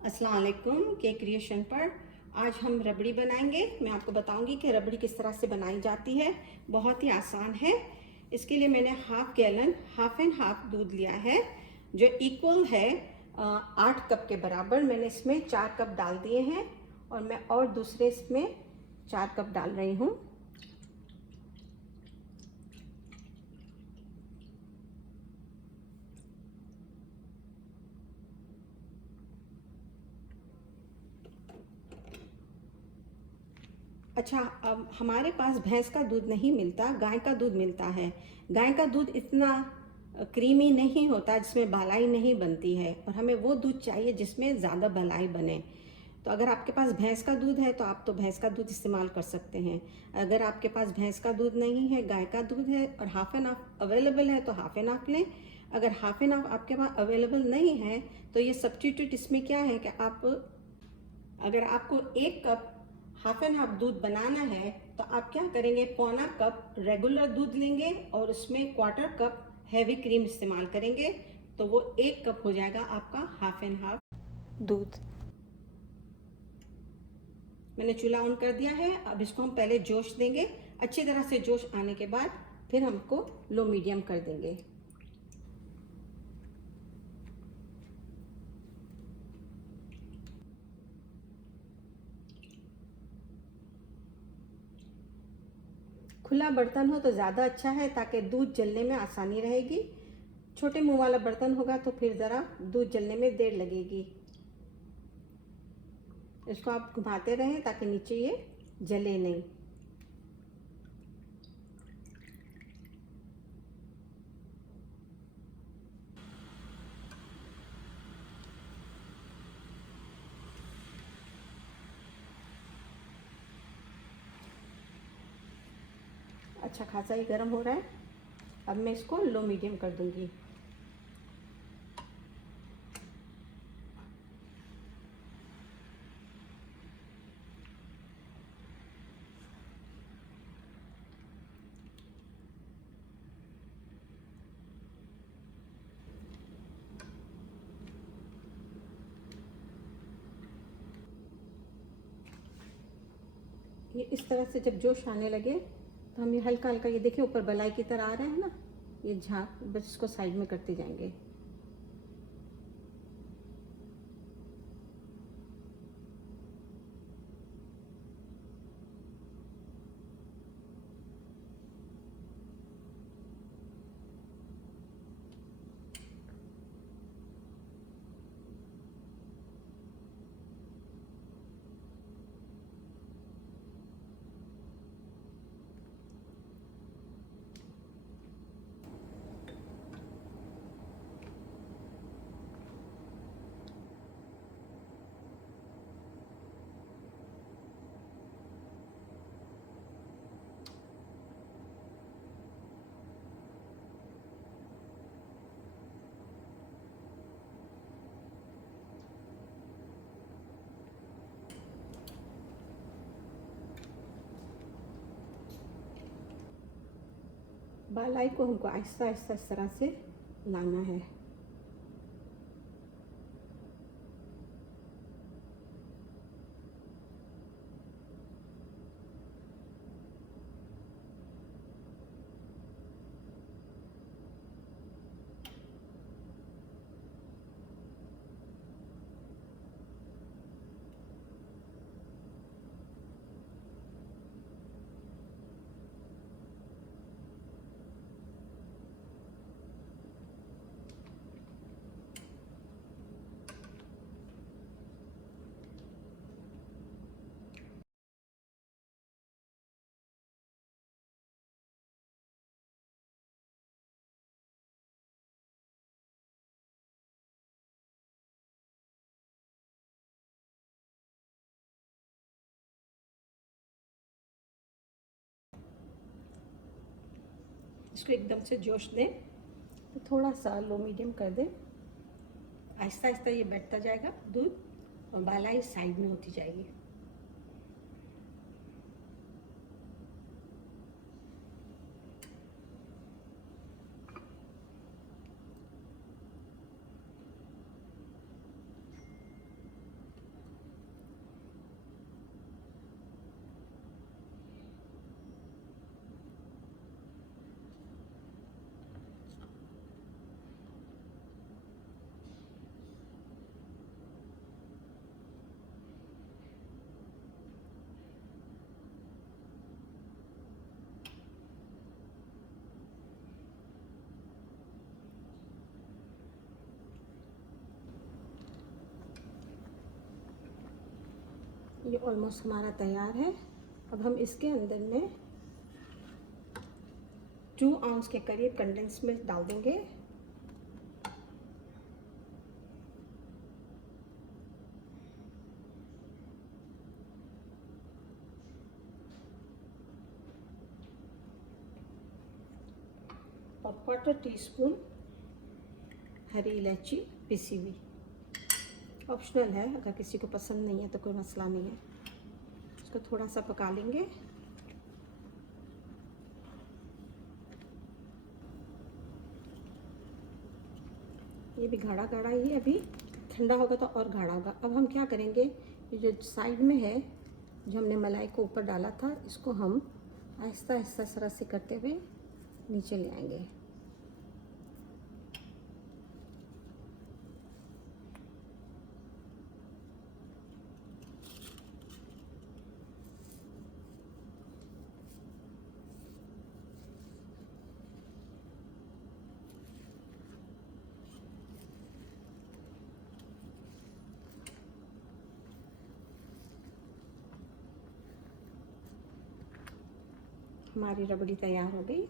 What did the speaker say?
अस्सलाम वालेकुम। Cake creation पर आज हम रबड़ी बनाएंगे। मैं आपको बताऊंगी कि रबड़ी किस तरह से बनाई जाती है। बहुत ही आसान है। इसके लिए मैंने half gallon half and half दूध लिया है जो इक्वल है 8 कप के बराबर। मैंने इसमें 4 कप डाल दिए हैं और मैं और दूसरे इसमें 4 कप डाल रही हूँ। अच्छा, अब हमारे पास भैंस का दूध नहीं मिलता, गाय का दूध मिलता है। गाय का दूध इतना क्रीमी नहीं होता, जिसमें भलाई नहीं बनती है, और हमें वो दूध चाहिए जिसमें ज़्यादा भलाई बने। तो अगर आपके पास भैंस का दूध है तो आप तो भैंस का दूध इस्तेमाल कर सकते हैं। अगर आपके पास भैंस का दूध नहीं है, गाय का दूध है और हाफ एन हाफ अवेलेबल है तो हाफ एन हाफ लें। अगर हाफ एन हाफ आपके पास अवेलेबल नहीं है तो ये सब्स्टिट्यूट इसमें क्या है कि आप, अगर आपको 1 कप हाफ एंड हाफ दूध बनाना है तो आप क्या करेंगे, पौना कप रेगुलर दूध लेंगे और उसमें क्वार्टर कप हैवी क्रीम इस्तेमाल करेंगे, तो वो 1 कप हो जाएगा आपका हाफ एंड हाफ दूध। मैंने चूल्हा ऑन कर दिया है। अब इसको हम पहले जोश देंगे। अच्छी तरह से जोश आने के बाद फिर हमको लो मीडियम कर देंगे। खुला बर्तन हो तो ज़्यादा अच्छा है ताकि दूध जलने में आसानी रहेगी। छोटे मुंह वाला बर्तन होगा तो फिर ज़रा दूध जलने में देर लगेगी। इसको आप घुमाते रहें ताकि नीचे ये जले नहीं। अच्छा खासा ही गर्म हो रहा है। अब मैं इसको लो मीडियम कर दूंगी। ये इस तरह से जब जोश आने लगे तो हम ये हल्का हल्का, ये देखिए ऊपर बलाई की तरह आ रहा है ना, ये झाग, बस इसको साइड में करते जाएंगे। बालाई को हमको आहिस्ता आहिस्ता इस तरह से लाना है। इसको एकदम से जोश दें तो थोड़ा सा लो मीडियम कर दें। आहिस्ता आहिस्ता ये बैठता जाएगा दूध और बालाई साइड में होती जाएगी। ये ऑलमोस्ट हमारा तैयार है। अब हम इसके अंदर में 2 आउंस के करीब कंडेंस मिल्क डाल देंगे। और 1/4 टीस्पून हरी इलायची पिसी हुई, ऑप्शनल है, अगर किसी को पसंद नहीं है तो कोई मसला नहीं है। इसको थोड़ा सा पका लेंगे। ये भी गाढ़ा गाढ़ा ही है, अभी ठंडा होगा तो और गाढ़ा होगा। अब हम क्या करेंगे, ये जो साइड में है, जो हमने मलाई को ऊपर डाला था, इसको हम आहिस्ता आहिस्ता इस तरह से करते हुए नीचे ले आएंगे। हमारी रबड़ी तैयार हो गई।